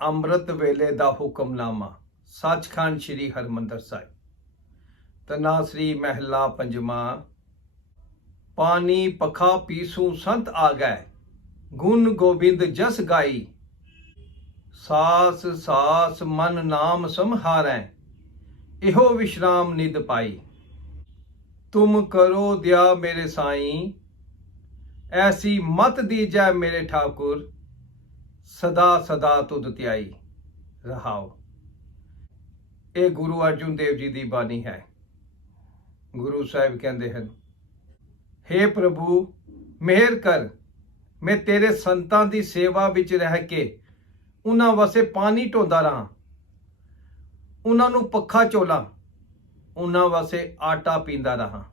ਅੰਮ੍ਰਿਤ ਵੇਲੇ ਦਾ ਹੁਕਮਨਾਮਾ, ਸੱਚਖੰਡ ਸ੍ਰੀ ਹਰਮੰਦਰ ਸਾਹਿਬ। ਤਨਾ ਸ੍ਰੀ ਮਹਿਲਾ ਪੰਜਵਾਂ ਪਾਣੀ ਪਖਾ ਪੀਸੂ ਸੰਤ ਆ ਗਏ, ਗੁਣ ਗੋਬਿੰਦ ਜਸ ਗਾਈ। ਸਾਸ ਸਾਸ ਮਨ ਨਾਮ ਸਮਹਾਰੈ ਇਹੋ ਵਿਸ਼ਰਾਮ ਨਿਦ ਪਾਈ। ਤੁਮ ਕਰੋ ਦਿਆ ਮੇਰੇ ਸਾਈਂ, ਐਸੀ ਮਤ ਦੀਜੈ ਮੇਰੇ ਠਾਕੁਰ ਸਦਾ ਸਦਾ ਤੁਧ ਧਿਆਈ ਰਹਾਓ। ਇਹ ਗੁਰੂ ਅਰਜੁਨ ਦੇਵ ਜੀ ਦੀ ਬਾਣੀ ਹੈ। ਗੁਰੂ ਸਾਹਿਬ ਕਹਿੰਦੇ ਹਨ हे ਪ੍ਰਭੂ, ਮਿਹਰ ਕਰ। ਮੈਂ ਤੇਰੇ ਸੰਤਾਂ ਦੀ ਸੇਵਾ ਵਿੱਚ ਰਹਿ ਕੇ ਉਹਨਾਂ ਵਾਸਤੇ ਪਾਣੀ ਢੋਂਦਾ ਰਹਾ। ਉਹਨਾਂ ਨੂੰ ਪੱਖਾ ਝੋਲਾ ਉਹਨਾਂ ਵਾਸਤੇ ਆਟਾ ਪੀਂਦਾ ਰਹਾ।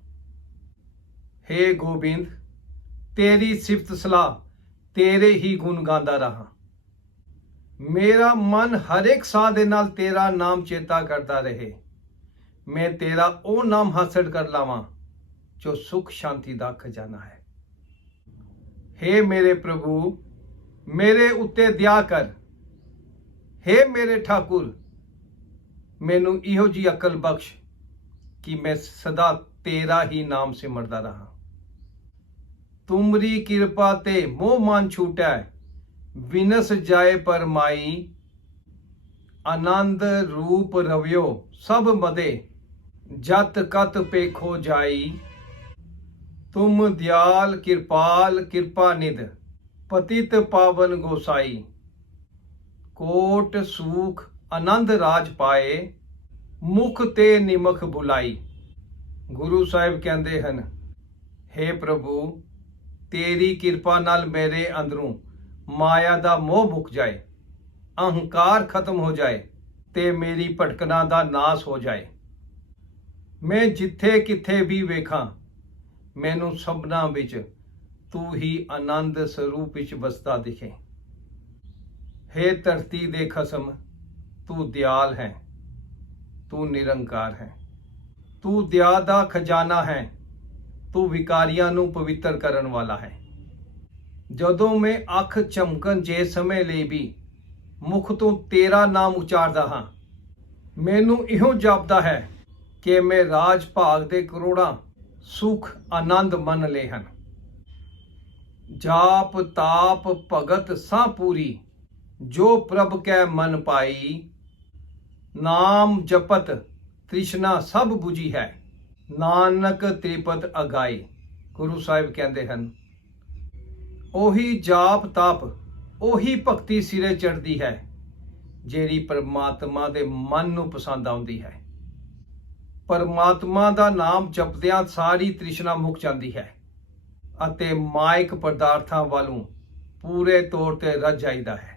हे ਗੋਬਿੰਦ, ਤੇਰੀ ਸਿਫਤ ਸਲਾਹ ਤੇਰੇ ਹੀ ਗੁਣ ਗਾਉਂਦਾ ਰਹਾ। ਮੇਰਾ ਮਨ ਹਰ ਇੱਕ ਸਾਹ ਦੇ ਨਾਲ ਤੇਰਾ ਨਾਮ ਚੇਤਾ ਕਰਦਾ ਰਹੇ। ਮੈਂ ਤੇਰਾ ਉਹ ਨਾਮ ਹਾਸਲ ਕਰ ਲਾਵਾਂ ਜੋ ਸੁਖ ਸ਼ਾਂਤੀ ਦਾ ਖਜ਼ਾਨਾ ਹੈ। हे ਮੇਰੇ ਪ੍ਰਭੂ, ਮੇਰੇ ਉੱਤੇ ਦਇਆ ਕਰ। हे ਮੇਰੇ ਠਾਕੁਰ, ਮੈਨੂੰ ਇਹੋ ਜੀ ਅਕਲ ਬਖਸ਼ ਕਿ ਮੈਂ ਸਦਾ ਤੇਰਾ ਹੀ ਨਾਮ ਸਿਮਰਦਾ ਰਹਾ। ਤੁਮਰੀ ਕਿਰਪਾ ਤੇ ਮੋਹ ਮਨ ਛੂਟੈ। ਵਿਨਸ ਜਾਏ ਪਰਮਾਈ ਆਨੰਦ ਰੂਪ ਰਵਿਓ, ਸਭ ਮਦੇ, ਜਤ ਕਤ ਪੇਖੋ ਜਾਈ। ਤੁਮ ਦਿਆਲ ਕਿਰਪਾਲ ਕਿਰਪਾ ਨਿਧ, ਪਤਿਤ ਪਾਵਨ ਗੋਸਾਈ। ਕੋਟ ਸੂਖ ਆਨੰਦ ਰਾਜ ਪਾਏ, ਮੁਖ ਤੇ ਨਿਮਖ ਬੁਲਾਈ। ਗੁਰੂ ਸਾਹਿਬ ਕਹਿੰਦੇ ਹਨ हे ਪ੍ਰਭੂ, ਤੇਰੀ ਕਿਰਪਾ ਨਾਲ ਮੇਰੇ ਅੰਦਰੋਂ ਮਾਇਆ ਦਾ ਮੋਹ ਮੁੱਕ ਜਾਏ, ਅਹੰਕਾਰ ਖਤਮ ਹੋ ਜਾਏ ਤੇ ਮੇਰੀ ਭਟਕਣਾ ਦਾ ਨਾਸ ਹੋ ਜਾਏ। ਮੈਂ ਜਿੱਥੇ ਕਿੱਥੇ ਵੀ ਵੇਖਾਂ, ਮੈਨੂੰ ਸਭਨਾ ਵਿੱਚ ਤੂੰ ਹੀ ਆਨੰਦ ਸਰੂਪ ਵਿੱਚ ਵਸਦਾ ਦਿਖੇ। हे ਧਰਤੀ ਦੇ ਖਸਮ, ਤੂੰ ਦਿਆਲ ਹੈ, ਤੂੰ ਨਿਰੰਕਾਰ ਹੈ। ਤੂੰ ਦਿਆ ਦਾ ਖਜ਼ਾਨਾ ਹੈ, ਤੂੰ ਵਿਕਾਰੀਆਂ ਨੂੰ ਪਵਿੱਤਰ ਕਰਨ ਵਾਲਾ ਹੈ। ਜਦੋਂ ਮੈਂ ਅੱਖ ਚਮਕਣ ਜੇ ਸਮੇਂ ਲਈ ਵੀ ਮੁਖ ਤੋਂ ਤੇਰਾ ਨਾਮ ਉਚਾਰਦਾ ਹਾਂ, ਮੈਨੂੰ ਇਹੋ ਜਾਪਦਾ ਹੈ ਕਿ ਮੈਂ ਰਾਜ ਭਾਗ ਦੇ ਕਰੋੜਾਂ ਸੁਖ ਆਨੰਦ ਮੰਨ ਲਏ ਹਨ। ਜਾਪ ਤਾਪ ਭਗਤ ਸਾਂ ਪੂਰੀ ਜੋ ਪ੍ਰਭ ਕੈ ਮਨ ਪਾਈ, ਨਾਮ ਜਪਤ ਤ੍ਰਿਸ਼ਨਾ ਸਭ 부ਜੀ ਹੈ। ਨਾਨਕ ਤ੍ਰਿਪਤ ਅਗਾਈ, ਗੁਰੂ ਸਾਹਿਬ ਕਹਿੰਦੇ ਹਨ ਉਹੀ ਜਾਪ ਤਾਪ, ਉਹੀ ਭਗਤੀ ਸਿਰੇ ਚੜਦੀ ਹੈ, ਜਿਹੜੀ ਪਰਮਾਤਮਾ ਦੇ ਮਨ ਨੂੰ ਪਸੰਦ ਆਉਂਦੀ ਹੈ। ਪਰਮਾਤਮਾ ਦਾ ਨਾਮ ਜਪਦਿਆਂ ਸਾਰੀ ਤ੍ਰਿਸ਼ਨਾ ਮੁੱਕ ਜਾਂਦੀ ਹੈ ਅਤੇ ਮਾਇਕ ਪਦਾਰਥਾਂ ਵੱਲੋਂ ਪੂਰੇ ਤੌਰ ਤੇ ਰੱਜ ਜਾਈਦਾ ਹੈ।